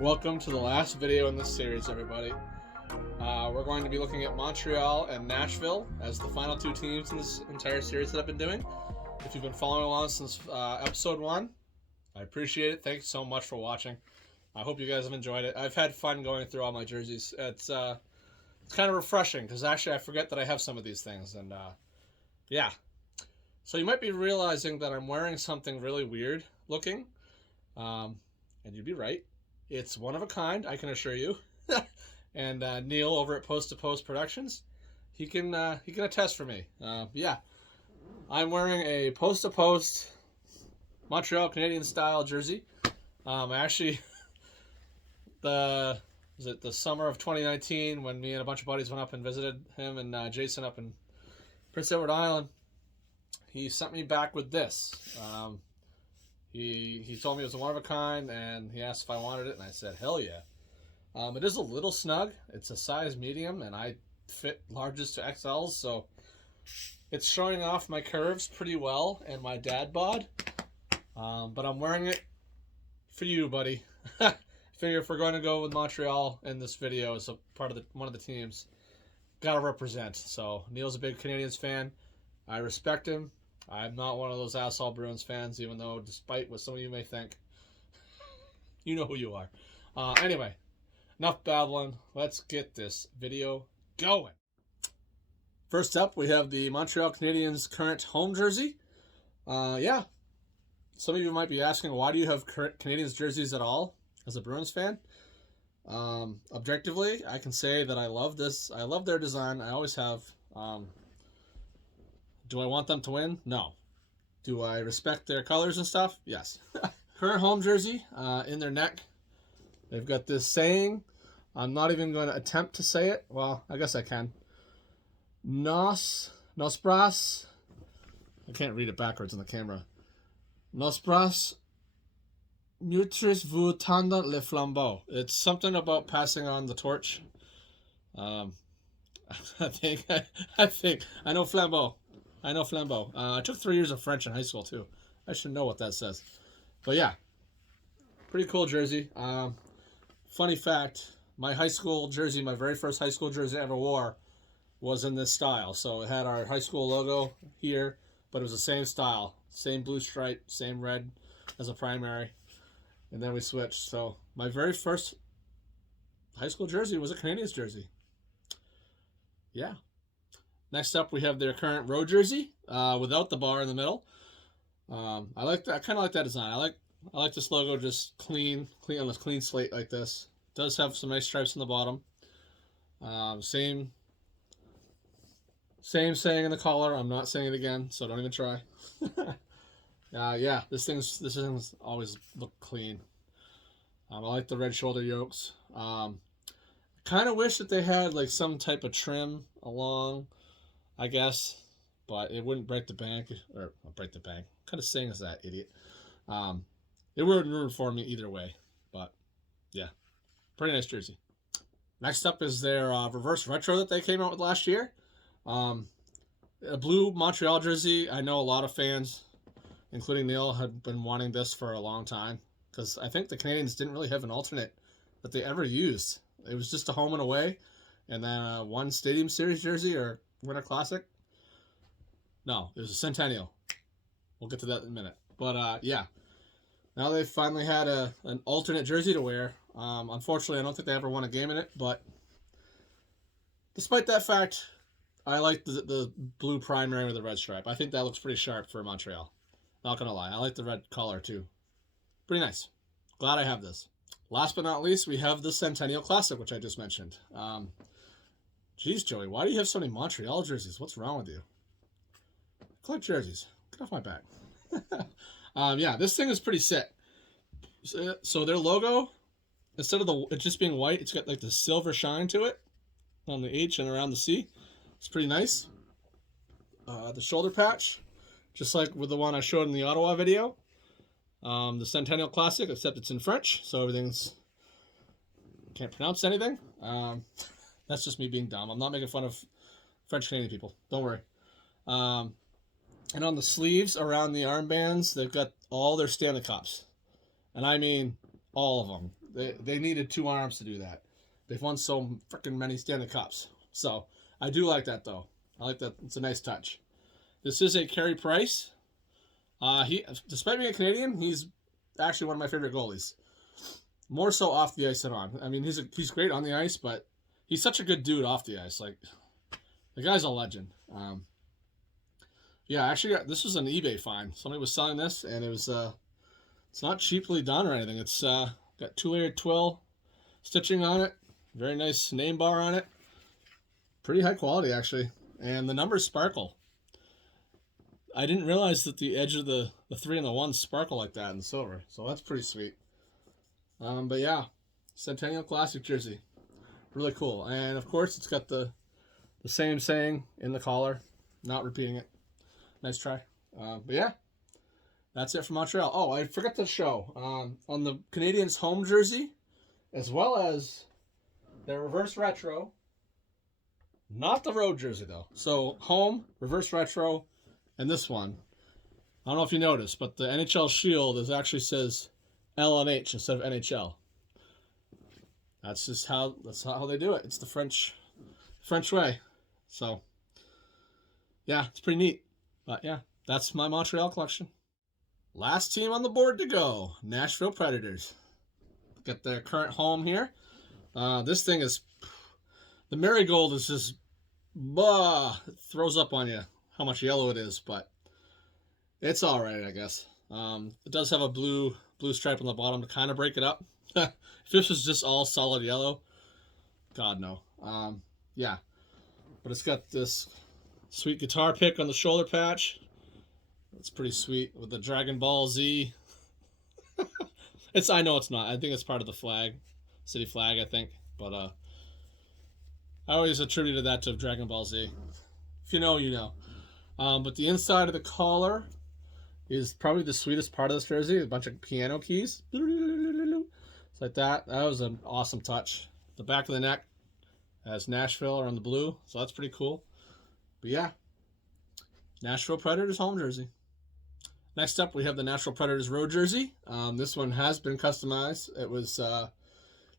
Welcome to the last video in this series, everybody. We're going to be looking at Montreal and Nashville as the final two teams in this entire series that I've been doing. If you've been following along since episode 1, I appreciate it. Thanks so much for watching. I hope you guys have enjoyed it. I've had fun going through all my jerseys. It's kind of refreshing because actually I forget that I have some of these things. And yeah. So you might be realizing that I'm wearing something really weird looking. And you'd be right. It's one of a kind, I can assure you. And Neil over at Post to Post Productions, he can attest for me. Yeah, I'm wearing a Post to Post Montreal Canadian style jersey. Actually, the summer of 2019 when me and a bunch of buddies went up and visited him and Jason up in Prince Edward Island, he sent me back with this. He told me it was a one of a kind, and he asked if I wanted it, and I said, hell yeah. It is a little snug. It's a size medium, and I fit larges to XLs, so it's showing off my curves pretty well and my dad bod. But I'm wearing it for you, buddy. Figure if we're going to go with Montreal in this video as a part of one of the teams, gotta represent. So Neil's a big Canadiens fan. I respect him. I'm not one of those asshole Bruins fans, even though, despite what some of you may think, you know who you are. Anyway, enough babbling. Let's get this video going. First up, we have the Montreal Canadiens current home jersey. Yeah, some of you might be asking, why do you have current Canadiens jerseys at all as a Bruins fan? Objectively, I can say that I love this. I love their design. I always have. Do I want them to win? No. Do I respect their colors and stuff? Yes. Current home jersey, in their neck, they've got this saying. I'm not even going to attempt to say it. Well, I guess I can. Nos bras. I can't read it backwards on the camera. Nos bras mutris vous tendent le flambeau. It's something about passing on the torch. I think I know flambeau. I took 3 years of French in high school, too. I should know what that says. But yeah, pretty cool jersey. Funny fact, my high school jersey, my very first high school jersey I ever wore, was in this style. So it had our high school logo here, but it was the same style. Same blue stripe, same red as a primary. And then we switched. So my very first high school jersey was a Canadiens jersey. Yeah. Next up, we have their current road jersey without the bar in the middle. I like that. I kind of like that design. I like this logo just clean on this clean slate like this. It does have some nice stripes on the bottom. Same saying in the collar. I'm not saying it again, so don't even try. Yeah, this thing's always look clean. I like the red shoulder yokes. Kind of wish that they had like some type of trim along, I guess, but it wouldn't break the bank, or break the bank. What kind of saying is that, idiot? It wouldn't ruin for me either way, but yeah, pretty nice jersey. Next up is their reverse retro that they came out with last year. A blue Montreal jersey. I know a lot of fans, including Neil, had been wanting this for a long time because I think the Canadiens didn't really have an alternate that they ever used. It was just a home and away, and then one Stadium Series jersey or Winter Classic. No, it was a Centennial. We'll get to that in a minute. But yeah, now they've finally had an alternate jersey to wear. Unfortunately, I don't think they ever won a game in it, but despite that fact, I like the blue primary with the red stripe. I think that looks pretty sharp for Montreal. Not gonna lie, I like the red collar too. Pretty nice. Glad I have this. Last but not least, we have the Centennial Classic, which I just mentioned. Jeez, Joey, why do you have so many Montreal jerseys? What's wrong with you? Collect jerseys. Get off my back. Yeah, this thing is pretty sick. So their logo, instead of it just being white, it's got like the silver shine to it on the H and around the C. It's pretty nice. The shoulder patch, just like with the one I showed in the Ottawa video. The Centennial Classic, except it's in French, so everything's... Can't pronounce anything. That's just me being dumb. I'm not making fun of French Canadian people. Don't worry. And on the sleeves, around the armbands, they've got all their Stanley Cups. And I mean all of them. They needed 2 arms to do that. They've won so freaking many Stanley Cups. So I do like that though. I like that. It's a nice touch. This is a Carey Price. He, despite being a Canadian, he's actually one of my favorite goalies. More so off the ice than on. I mean, he's great on the ice, but he's such a good dude off the ice. Like, the guy's a legend. Yeah, actually, this was an eBay find. Somebody was selling this, and it's not cheaply done or anything. It's got 2-layered twill stitching on it. Very nice name bar on it. Pretty high quality, actually. And the numbers sparkle. I didn't realize that the edge of the 3 and the 1 sparkle like that in silver. So that's pretty sweet. But yeah, Centennial Classic jersey. Really cool. And of course, it's got the same saying in the collar. Not repeating it. Nice try. But yeah, that's it for Montreal. Oh, I forgot to show. On the Canadiens home jersey, as well as their reverse retro. Not the road jersey, though. So, home, reverse retro, and this one. I don't know if you noticed, but the NHL shield actually says LNH instead of NHL. That's how they do it. It's the French way. So, yeah, it's pretty neat. But yeah, that's my Montreal collection. Last team on the board to go, Nashville Predators. Got their current home here. This thing is, the marigold is just, it throws up on you how much yellow it is, but it's all right, I guess. It does have a blue stripe on the bottom to kind of break it up. If this was just all solid yellow, God no. Yeah, but it's got this sweet guitar pick on the shoulder patch. It's pretty sweet with the Dragon Ball Z. I know it's not. I think it's part of the flag, city flag, I think. But I always attributed that to Dragon Ball Z. If you know, you know. But the inside of the collar is probably the sweetest part of this jersey. A bunch of piano keys. It's like that. That was an awesome touch. The back of the neck has Nashville on the blue, so that's pretty cool. But yeah, Nashville Predators home jersey. Next up, we have the Nashville Predators road jersey. This one has been customized.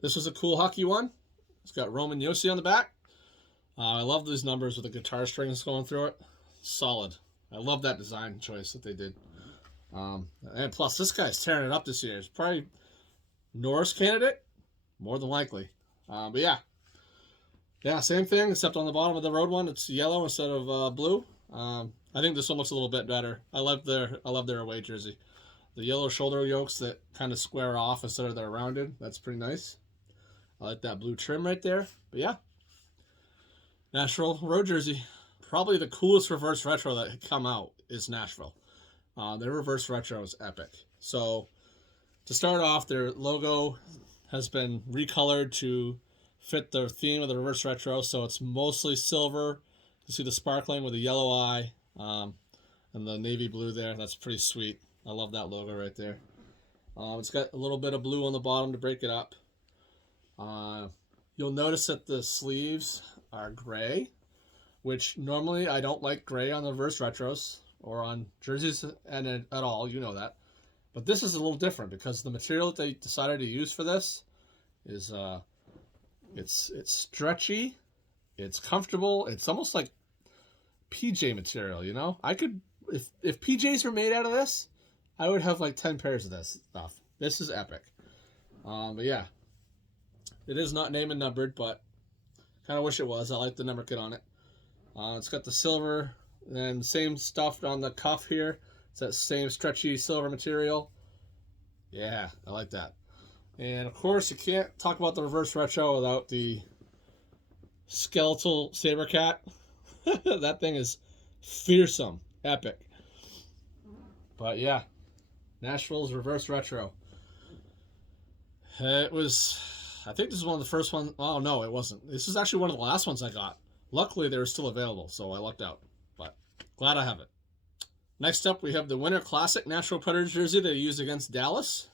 This was a cool hockey one. It's got Roman Josi on the back. I love these numbers with the guitar strings going through it. Solid. I love that design choice that they did. And plus, this guy's tearing it up this year. It's probably Norris candidate, more than likely. But yeah. Yeah, same thing, except on the bottom of the road one, it's yellow instead of blue. I think this one looks a little bit better. I love their away jersey. The yellow shoulder yokes that kind of square off instead of they're rounded. That's pretty nice. I like that blue trim right there. But yeah, Nashville road jersey. Probably the coolest reverse retro that had come out is Nashville. Their reverse retro is epic. So to start off, their logo has been recolored to fit the theme of the reverse retro. So it's mostly silver. You see the sparkling with the yellow eye and the navy blue there. That's pretty sweet. I love that logo right there. It's got a little bit of blue on the bottom to break it up. You'll notice that the sleeves are gray, which normally I don't like gray on the reverse retros or on jerseys and at all. You know that. But this is a little different because the material that they decided to use for this is it's stretchy, it's comfortable, it's almost like PJ material, you know? I could, if PJs were made out of this, I would have like 10 pairs of this stuff. This is epic. But yeah, it is not name and numbered, but kind of wish it was. I like the number kit on it. It's got the silver and same stuff on the cuff here. It's that same stretchy silver material. Yeah, I like that. And of course, you can't talk about the reverse retro without the skeletal saber cat. That thing is fearsome, epic. But yeah, Nashville's reverse retro. It was, I think this is one of the first ones. Oh no, it wasn't. This is actually one of the last ones I got. Luckily, they were still available, so I lucked out. But glad I have it. Next up, we have the Winter Classic Nashville Predators jersey they used against Dallas.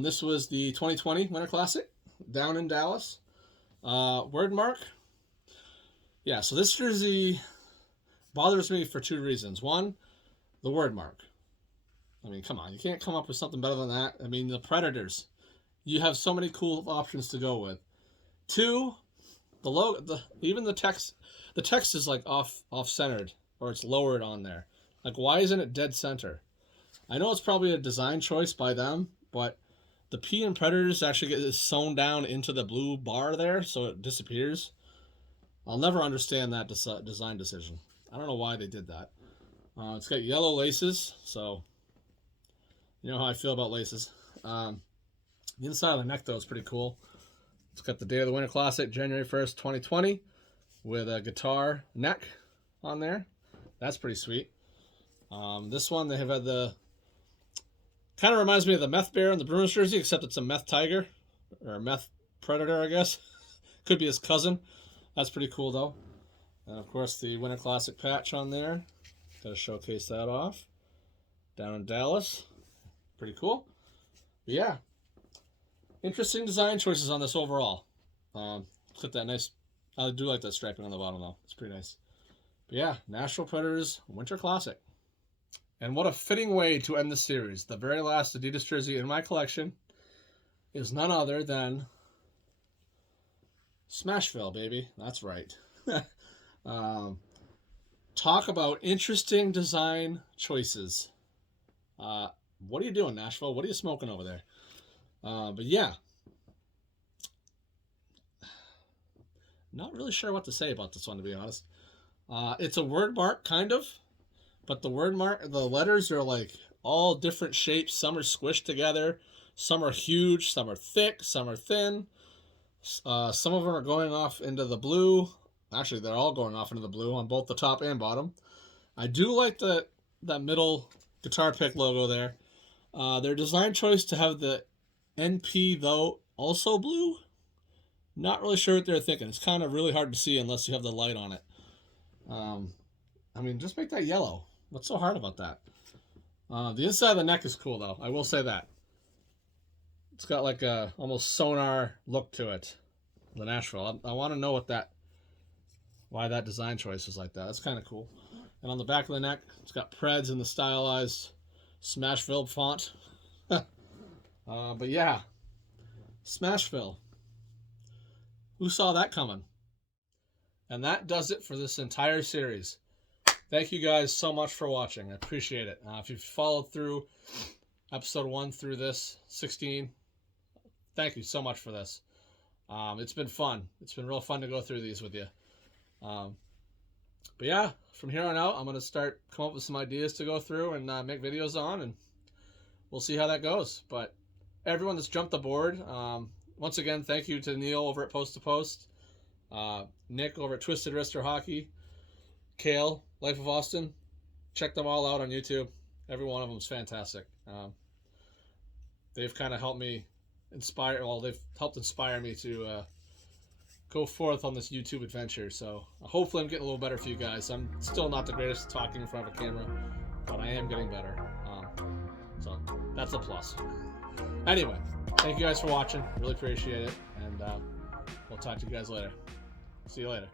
This was the 2020 Winter Classic down in Dallas. Word mark. Yeah, so this jersey bothers me for 2 reasons. One, the word mark. I mean, come on. You can't come up with something better than that. I mean, the Predators. you have so many cool options to go with. 2, the logo, even the text is like off centered, or it's lowered on there. Like, why isn't it dead center? I know it's probably a design choice by them, but the P in Predators actually gets sewn down into the blue bar there, so it disappears. I'll never understand that design decision. I don't know why they did that. It's got yellow laces, so you know how I feel about laces. The inside of the neck, though, is pretty cool. It's got the Day of the Winter Classic, January 1st, 2020, with a guitar neck on there. That's pretty sweet. This one, they have had the... Kind of reminds me of the Meth Bear in the Bruins jersey, except it's a Meth Tiger, or a Meth Predator, I guess. Could be his cousin. That's pretty cool, though. And, of course, the Winter Classic patch on there. Got to showcase that off. Down in Dallas. Pretty cool. But yeah. Interesting design choices on this overall. Got that nice... I do like that striping on the bottom, though. It's pretty nice. But yeah, Nashville Predators Winter Classic. And what a fitting way to end the series. The very last Adidas jersey in my collection is none other than Smashville, baby. That's right. Talk about interesting design choices. What are you doing, Nashville? What are you smoking over there? But yeah. Not really sure what to say about this one, to be honest. It's a word mark, kind of. But the word mark, the letters are like all different shapes. Some are squished together. Some are huge. Some are thick. Some are thin. Some of them are going off into the blue. Actually, they're all going off into the blue on both the top and bottom. I do like that middle guitar pick logo there. Their design choice to have the NP, though, also blue. Not really sure what they're thinking. It's kind of really hard to see unless you have the light on it. I mean, just make that yellow. What's so hard about that? The inside of the neck is cool, though. I will say that. It's got like a almost sonar look to it. The Nashville. I want to know why that design choice is like that. That's kind of cool. And on the back of the neck, it's got Preds in the stylized Smashville font. But yeah, Smashville. Who saw that coming? And that does it for this entire series. Thank you guys so much for watching. I appreciate it. If you've followed through episode 1 through this 16, thank you so much for this. It's been fun. It's been real fun to go through these with you. But yeah, from here on out, I'm going to come up with some ideas to go through and make videos on, and we'll see how that goes. But everyone that's jumped aboard, once again, thank you to Neil over at Post to Post, Nick over at Twisted Wrister Hockey, Kale, Life of Austin. Check them all out on YouTube. Every one of them is fantastic. They've kind of helped me they've helped inspire me to go forth on this YouTube adventure. So hopefully I'm getting a little better for you guys. I'm still not the greatest at talking in front of a camera, but I am getting better. So that's a plus. Anyway, thank you guys for watching. Really appreciate it. And we'll talk to you guys later. See you later.